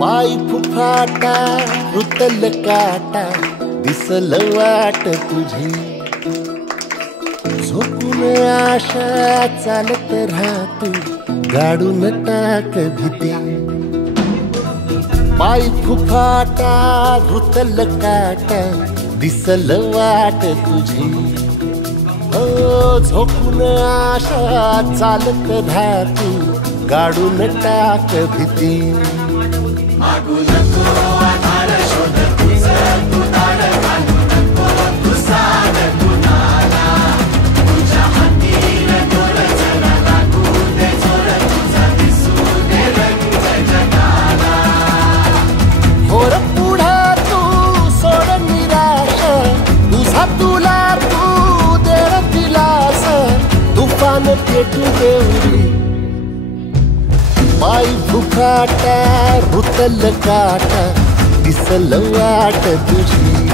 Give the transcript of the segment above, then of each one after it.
पाय फुफाटा रुतल काटा दिसल वाट तुझी झोपून आशा चालत राहतू गाडून टाक भीती पाय फुफाटा रुतल काटा दिसल वाट तुझी झोपून आशा चालत राहतू गाडून टाक भीती मागू नको आधार शोध तुझं तू दाड घालू नको तू साध कुणाला तुझ्या हातीन दोर जरा लागू दे जोर तुझा दिसू दे रंग जगाला होर पुढे तू सोड निराश तुझा तुला तू दे दिलास तुफान पेटू देऊरी पाय फुफाटा रुतल काटा दिसल वाट तुझी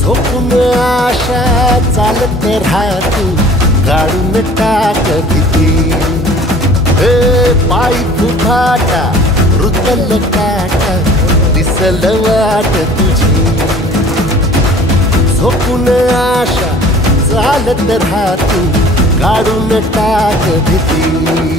झोपून आशा चालत राहतू गाडून टाक भीती पाय फुफाटा रुतल काटा दिसल वाट तुझी झोपून आशा चालत राहतू गाडून टाक भीती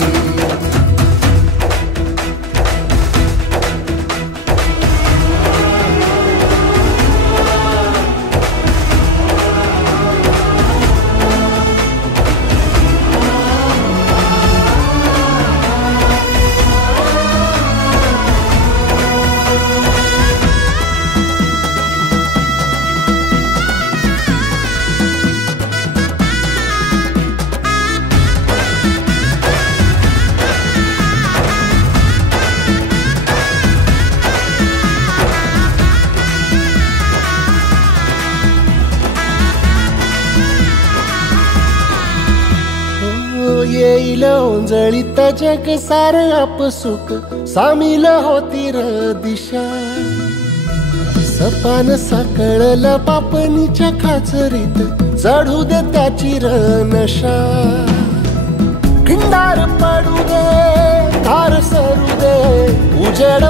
येईल ओंजळीत जग सार आपसुक सामील होती र दिशा सपान साकळला पापणीच्या खाचरीत चढू दे त्याची र नशा खिंडार पडू दे धार सरू दे उजेड